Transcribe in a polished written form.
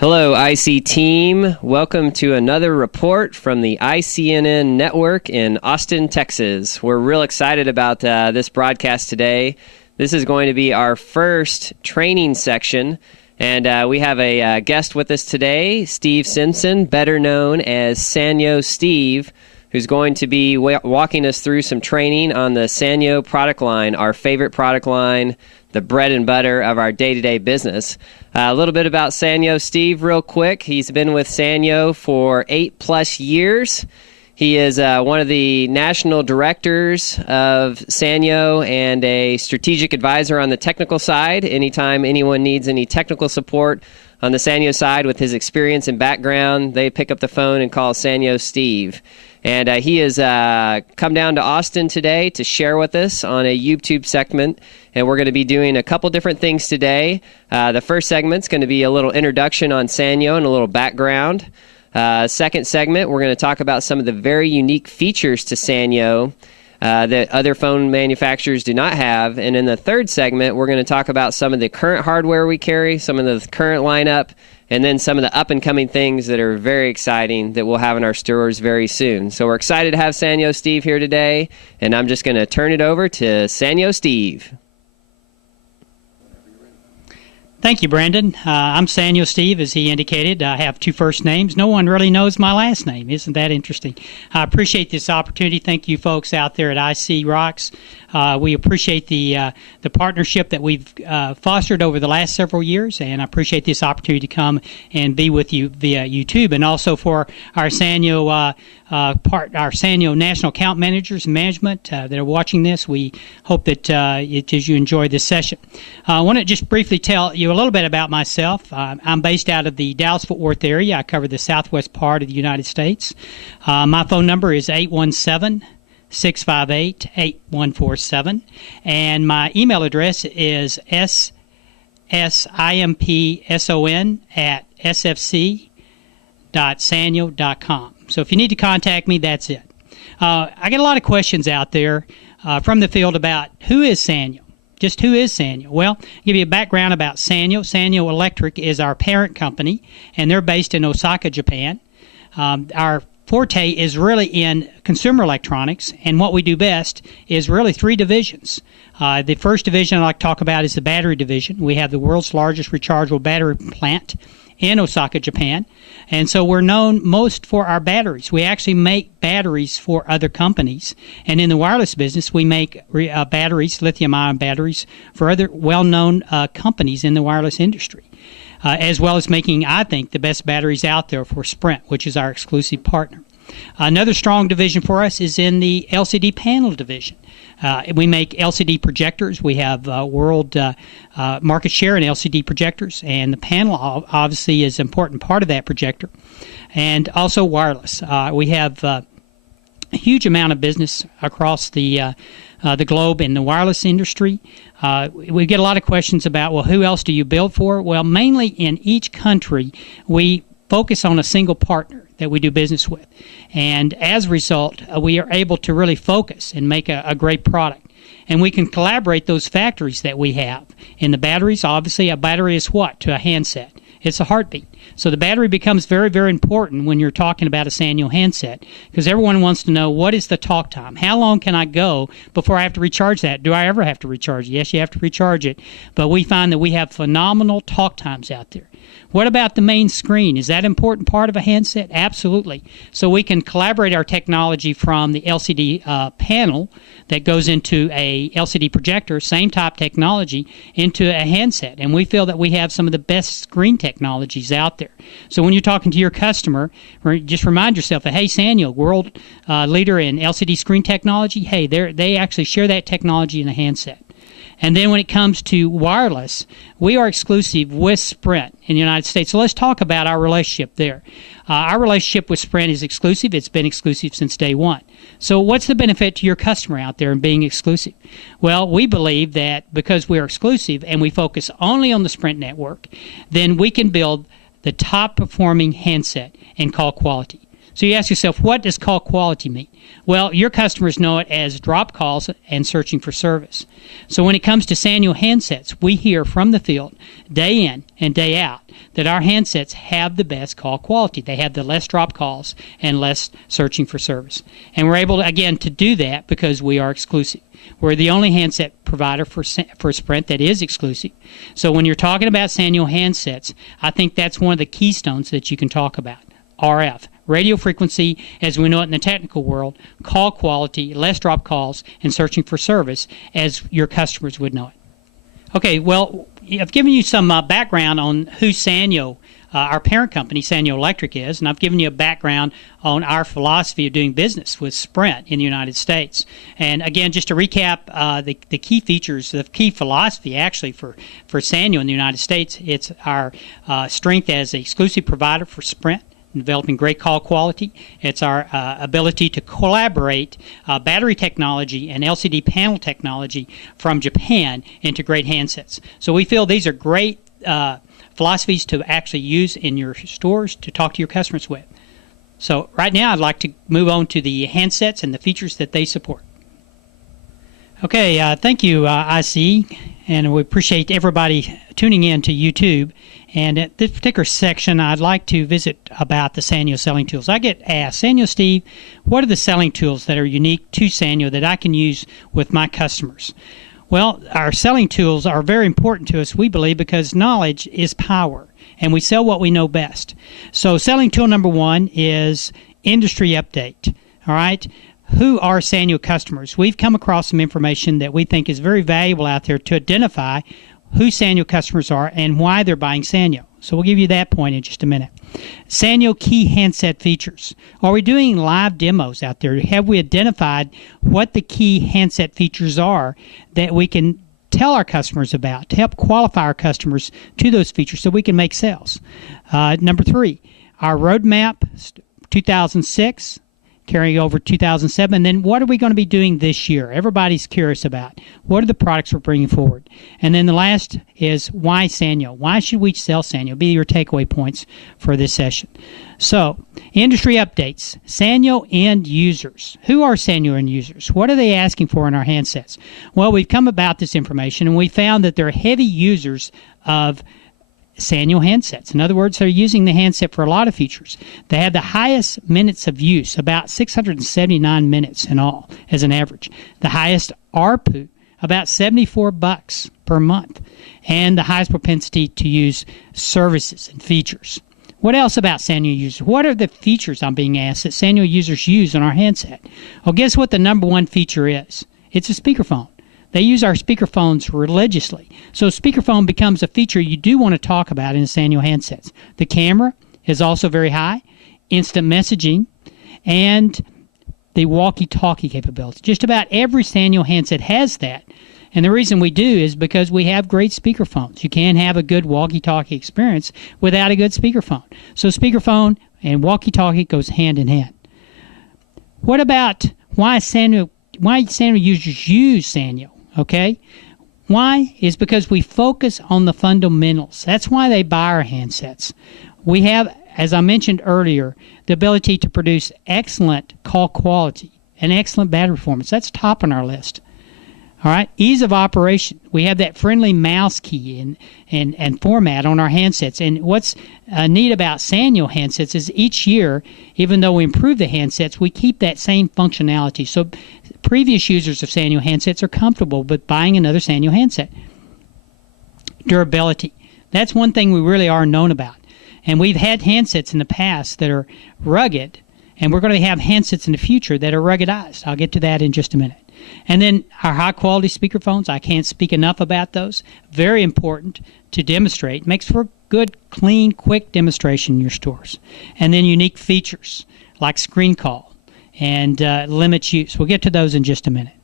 Hello, IC team. Welcome to another report from the ICNN network in Austin, Texas. We're real excited about this broadcast today. This is going to be our first training section, and we have a guest with us today, Steve Simpson, better known as Sanyo Steve, who's going to be walking us through some training on the Sanyo product line, our favorite product line, the bread and butter of our day-to-day business. A little bit about Sanyo Steve real quick. He's been with Sanyo for 8+ years. He is one of the national directors of Sanyo and a strategic advisor on the technical side. Anytime anyone needs any technical support on the Sanyo side with his experience and background, they pick up the phone and call Sanyo Steve. And he has come down to Austin today to share with us on a YouTube segment. And we're going to be doing a couple different things today. The first segment's going to be a little introduction on Sanyo and a little background. Second segment, we're going to talk about some of the very unique features to Sanyo that other phone manufacturers do not have. And in the third segment, we're going to talk about some of the current hardware we carry, some of the current lineup, and then some of the up-and-coming things that are very exciting that we'll have in our stores very soon. So we're excited to have Sanyo Steve here today, and I'm just going to turn it over to Sanyo Steve. Thank you, Brandon. I'm Sanyo Steve, as he indicated. I have two first names. No one really knows my last name. Isn't that interesting? I appreciate this opportunity. Thank you, folks out there at IC Rocks. We appreciate the partnership that we've fostered over the last several years, and I appreciate this opportunity to come and be with you via YouTube, and also for our Sanyo our Sanyo National Account Managers and Management that are watching this. We hope that you enjoy this session. I want to just briefly tell you a little bit about myself. I'm based out of the Dallas-Fort Worth area. I cover the southwest part of the United States. My phone number is 817-658-8147, and my email address is ssimpson@sfc.sanyo.com. So if you need to contact me, that's it. I get a lot of questions out there from the field about who is Sanyo. Just who is Sanyo? Well, I'll give you a background about Sanyo. Sanyo Electric is our parent company, and they're based in Osaka, Japan. Our forte is really in consumer electronics, and what we do best is really three divisions. The first division I'd like to talk about is the battery division. We have the world's largest rechargeable battery plant in Osaka, Japan. And so we're known most for our batteries. We actually make batteries for other companies. And in the wireless business, we make batteries, lithium-ion batteries, for other well-known companies in the wireless industry, as well as making, I think, the best batteries out there for Sprint, which is our exclusive partner. Another strong division for us is in the LCD panel division. We make LCD projectors. We have world market share in LCD projectors, and the panel obviously is an important part of that projector. And also wireless. We have a huge amount of business across the globe in the wireless industry. We get a lot of questions about, well, who else do you build for? Well, mainly in each country, we focus on a single partner that we do business with. And as a result, we are able to really focus and make a great product. And we can collaborate those factories that we have. In the batteries, obviously, a battery is what to a handset? It's a heartbeat. So the battery becomes very, very important when you're talking about a Sanyo handset, because everyone wants to know, what is the talk time? How long can I go before I have to recharge that? Do I ever have to recharge it? Yes, you have to recharge it. But we find that we have phenomenal talk times out there. What about the main screen? Is that an important part of a handset? Absolutely. So we can collaborate our technology from the LCD panel that goes into a LCD projector, same type technology, into a handset. And we feel that we have some of the best screen technologies out there. So when you're talking to your customer, just remind yourself that, hey, Sanyo, world leader in LCD screen technology, hey, they actually share that technology in a handset. And then when it comes to wireless, we are exclusive with Sprint in the United States. So let's talk about our relationship there. Our relationship with Sprint is exclusive. It's been exclusive since day one. So what's the benefit to your customer out there in being exclusive? Well, we believe that because we are exclusive and we focus only on the Sprint network, then we can build the top performing handset and call quality. So you ask yourself, what does call quality mean? Well, your customers know it as drop calls and searching for service. So when it comes to Sanyo handsets, we hear from the field day in and day out that our handsets have the best call quality. They have the less drop calls and less searching for service. And we're able, again, to do that because we are exclusive. We're the only handset provider for Sprint that is exclusive. So when you're talking about Sanyo handsets, I think that's one of the keystones that you can talk about. RF, radio frequency, as we know it in the technical world, call quality, less drop calls, and searching for service as your customers would know it. Okay, well, I've given you some background on who Sanyo, our parent company, Sanyo Electric, is, and I've given you a background on our philosophy of doing business with Sprint in the United States. And again, just to recap the key features, the key philosophy actually for Sanyo in the United States, it's our strength as an exclusive provider for Sprint, developing great call quality. It's our ability to collaborate battery technology and LCD panel technology from Japan into great handsets. So we feel these are great philosophies to actually use in your stores to talk to your customers with. So right now I'd like to move on to the handsets and the features that they support. Okay, thank you, IC, and we appreciate everybody tuning in to YouTube. And at this particular section, I'd like to visit about the Sanyo selling tools. I get asked, Sanyo Steve, what are the selling tools that are unique to Sanyo that I can use with my customers? Well, our selling tools are very important to us, we believe, because knowledge is power, and we sell what we know best. So selling tool number one is industry update. All right? Who are Sanyo customers? We've come across some information that we think is very valuable out there to identify who Sanyo customers are and why they're buying Sanyo. So we'll give you that point in just a minute. Sanyo key handset features. Are we doing live demos out there? Have we identified what the key handset features are that we can tell our customers about to help qualify our customers to those features so we can make sales? Number three, our roadmap, 2006, carrying over 2007. And then what are we going to be doing this year? Everybody's curious about what are the products we're bringing forward. And then the last is why Sanyo? Why should we sell Sanyo? Be your takeaway points for this session. So, industry updates. Sanyo end users. Who are Sanyo end users? What are they asking for in our handsets? Well, we've come about this information and we found that they're heavy users of Sanyo handsets. In other words, they're using the handset for a lot of features. They have the highest minutes of use, about 679 minutes in all as an average. The highest ARPU, about $74 per month. And the highest propensity to use services and features. What else about Sanyo users? What are the features I'm being asked that Sanyo users use on our handset? Well, guess what the number one feature is? It's a speakerphone. They use our speakerphones religiously. So speakerphone becomes a feature you do want to talk about in Sanyo handsets. The camera is also very high, instant messaging, and the walkie-talkie capability. Just about every Sanyo handset has that. And the reason we do is because we have great speakerphones. You can't have a good walkie-talkie experience without a good speakerphone. So speakerphone and walkie-talkie goes hand in hand. What about why Sanyo users use Sanyo? Okay? Why? Is because we focus on the fundamentals. That's why they buy our handsets. We have, as I mentioned earlier, the ability to produce excellent call quality and excellent battery performance. That's top on our list. All right, ease of operation. We have that friendly mouse key and format on our handsets. And what's neat about Sanyo handsets is each year, even though we improve the handsets, we keep that same functionality. So previous users of Sanyo handsets are comfortable with buying another Sanyo handset. Durability. That's one thing we really are known about. And we've had handsets in the past that are rugged, and we're going to have handsets in the future that are ruggedized. I'll get to that in just a minute. And then our high-quality speakerphones, I can't speak enough about those. Very important to demonstrate. Makes for good, clean, quick demonstration in your stores. And then unique features like screen call and limits use. We'll get to those in just a minute.